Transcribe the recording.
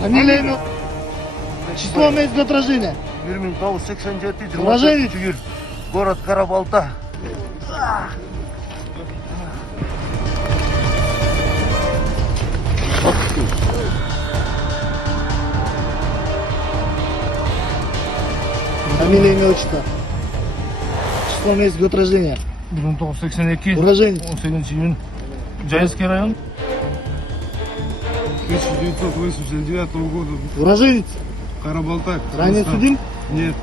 Фамилия, имя, число, месяц год рождения. 1987, Уроженец? 23 июль, город Карабалта. Фамилия, имя, отчество. Число, месяц год рождения. 1982, Уроженец. 18 июнь, Джайский район. 1989 года. Уроженец. Карабалта. Ранее судим? Нет.